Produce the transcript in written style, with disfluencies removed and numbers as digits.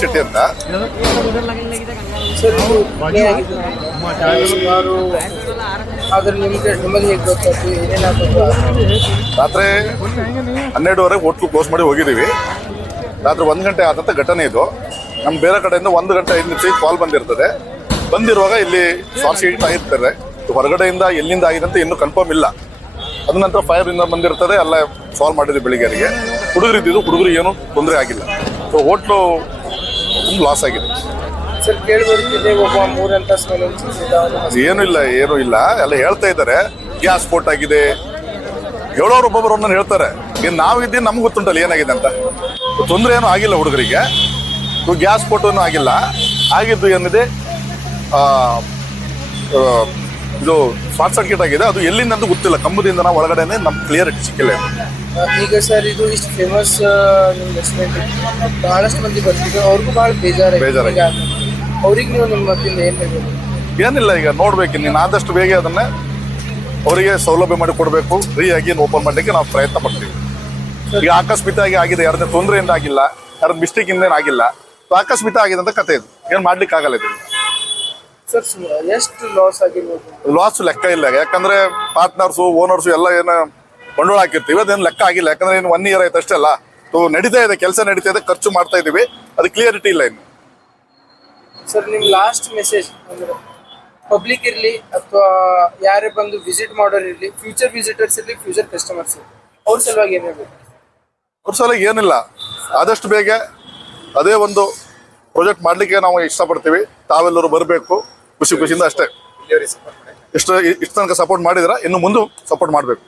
ಶೆಟ್ಟಿ ಅಂತ. ಸರ್ ಸುಮಾರು ಆದ್ರೆ ನಿಮಗೆ ನಿಮ್ಮಲ್ಲಿ ಹೇಗೆ ಗೊತ್ತಾಯ್ತು ಏನೇನಾಗ್ಬೇಕು? ರಾತ್ರಿ 12:30 ಹೋಟ್ಲು ಕ್ಲೋಸ್ ಮಾಡಿ ಹೋಗಿದ್ದೀವಿ. ರಾತ್ರಿ 1 ಗಂಟೆ ಆದಂಥ ಘಟನೆ ಇದು. ನಮ್ಮ ಬೇರೆ ಕಡೆಯಿಂದ 1 ಗಂಟೆ 5 ನಿಮಿಷ ಕಾಲ್ ಬಂದಿರ್ತದೆ. ಬಂದಿರುವಾಗ ಇಲ್ಲಿ ಶಾರ್ಟ್ ಸರ್ಕ್ಯೂಟ್ ಆಗಿರ್ತಾರೆ. ಹೊರಗಡೆಯಿಂದ ಎಲ್ಲಿಂದ ಆಗಿದೆ ಅಂತ ಇನ್ನೂ ಕನ್ಫರ್ಮ್ ಇಲ್ಲ. ಅದ ನಂತರ ಫೈರಿಂದ ಬಂದಿರ್ತದೆ. ಎಲ್ಲ ಸಾಲ್ವ್ ಮಾಡಿದ್ವಿ ಬೆಳಿಗ್ಗೆಗೆ. ಹುಡುಗರಿದ್ದು ಹುಡುಗರು ಏನೂ ತೊಂದರೆ ಆಗಿಲ್ಲ. ಸೊ ಹೋಟ್ಲು ತುಂಬ ಲಾಸ್ ಆಗಿದೆ. ಸರ್ ಕೇಳಿ ಬರ್ತಿದ್ದೆ ಒಬ್ಬ 3 ಅಂತಸ್ತು ಏನೂ ಇಲ್ಲ ಎಲ್ಲ ಹೇಳ್ತಾ ಇದ್ದಾರೆ ಗ್ಯಾಸ್ ಸ್ಫೋಟ್ ಆಗಿದೆ. ಹೇಳೋರು ಒಬ್ಬೊಬ್ಬರು ಒಂದನ್ನು ಹೇಳ್ತಾರೆ. ಏನು ನಾವಿದ್ದೀನಿ ನಮ್ಗೆ ಗೊತ್ತುಂಟಲ್ಲ ಏನಾಗಿದೆ ಅಂತ. ತೊಂದರೆ ಏನೂ ಆಗಿಲ್ಲ ಹುಡುಗರಿಗೆ. ಗ್ಯಾಸ್ ಸ್ಫೋಟನೂ ಆಗಿಲ್ಲ. ಆಗಿದ್ದು ಏನಿದೆ ಇದು ಶಾರ್ಟ್ ಸರ್ಕ್ಯೂಟ್ ಆಗಿದೆ. ಅದು ಎಲ್ಲಿಂದ ಅಂತ ಗೊತ್ತಿಲ್ಲ. ಕಂಬದಿಂದ ನಾವು ಒಳಗಡೆನೆ ನಮ್ಗೆ ಕ್ಲಿಯರಿಟಿ ಸಿಕ್ಕಿಲ್ಲ. ಈಗ ಸರ್ ಇದು ಇಷ್ಟು ಫೇಮಸ್ ನಿಮ್ಮ ರೆಸ್ಟೋರೆಂಟ್ ಬಹಳಷ್ಟು ಮಂದಿ ಬರ್ತಿದ್ರು. ಅವ್ರಿಗೂ ಭಾಳ ಬೇಜಾರಾಗಿ ಅವ್ರಿಗೆ ನೀವು ನಿಮ್ಮ ಮತ್ತಿಂದ ಏನು ಹೇಳ್ಬೇಕು? ಏನಿಲ್ಲ, ಈಗ ನೋಡ್ಬೇಕು. ನೀನು ಆದಷ್ಟು ಬೇಗ ಅದನ್ನೇ ಅವರಿಗೆ ಸೌಲಭ್ಯ ಮಾಡಿ ಕೊಡಬೇಕು. ಫ್ರೀ ಆಗಿ ಓಪನ್ ಮಾಡಲಿಕ್ಕೆ ನಾವು ಪ್ರಯತ್ನ ಪಡ್ತೀವಿ. ಈಗ ಆಕಸ್ಮಿಕವಾಗಿ ಆಗಿದೆ, ಯಾರದೇ ತೊಂದರೆಯಿಂದ ಆಗಿಲ್ಲ, ಯಾರ ಮಿಸ್ಟೇಕ್ ಇಂದೇನು ಆಗಿಲ್ಲ. ಆಕಸ್ಮಿಕ ಆಗಿದೆ ಅಂತ ಕತೆ ಇದು. ಏನು ಮಾಡ್ಲಿಕ್ಕೆ ಆಗಲ್ಲ ಇದು. ಸರ್ ಎಷ್ಟು ಲಾಸ್ ಆಗಿರ್ಬೋದು? ಲಾಸ್ ಲೆಕ್ಕ ಇಲ್ಲ. ಯಾಕಂದ್ರೆ ಪಾರ್ಟ್ನರ್ಸು ಓನರ್ಸು ಎಲ್ಲ ಏನು ಬಂಡವಾಳ ಹಾಕಿರ್ತೀವಿ, ಅದೇನು ಲೆಕ್ಕ ಆಗಿಲ್ಲ. ಯಾಕಂದ್ರೆ ಇನ್ನು 1 ಇಯರ್ ಆಯ್ತು ಅಷ್ಟೇ ಅಲ್ಲ. ನಡೀತಾ ಇದೆ, ಕೆಲಸ ನಡೀತಾ ಇದೆ, ಖರ್ಚು ಮಾಡ್ತಾ ಇದೀವಿ. ಅದು ಕ್ಲಿಯರಿಟಿ ಇಲ್ಲ ಇನ್ನು. ಸರ್ ನಿಮ್ಮ ಲಾಸ್ಟ್ ಮೆಸೇಜ್ ಅಂದ್ರೆ ಪಬ್ಲಿಕ್ ಇರಲಿ ಅಥವಾ ಯಾರೇ ಬಂದು ವಿಸಿಟ್ ಮಾಡೋರು ಇರಲಿ, ಫ್ಯೂಚರ್ ವಿಸಿಟರ್ಸ್ ಇರಲಿ, ಫ್ಯೂಚರ್ ಕಸ್ಟಮರ್ಸ್ ಇರಲಿ, ಅವ್ರ ಸಲುವಾಗಿ ಏನು ಹೇಳ್ಬೇಕು? ಅವ್ರ ಸಲುವಾಗಿ ಏನಿಲ್ಲ, ಆದಷ್ಟು ಬೇಗ ಅದೇ ಒಂದು ಪ್ರಾಜೆಕ್ಟ್ ಮಾಡಲಿಕ್ಕೆ ನಾವು ಇಷ್ಟಪಡ್ತೀವಿ. ತಾವೆಲ್ಲರೂ ಬರಬೇಕು ಖುಷಿಯಿಂದ ಅಷ್ಟೇ. ಇಷ್ಟು ತನಕ ಸಪೋರ್ಟ್ ಮಾಡಿದ್ರೆ ಇನ್ನು ಮುಂದೆ ಸಪೋರ್ಟ್ ಮಾಡಬೇಕು.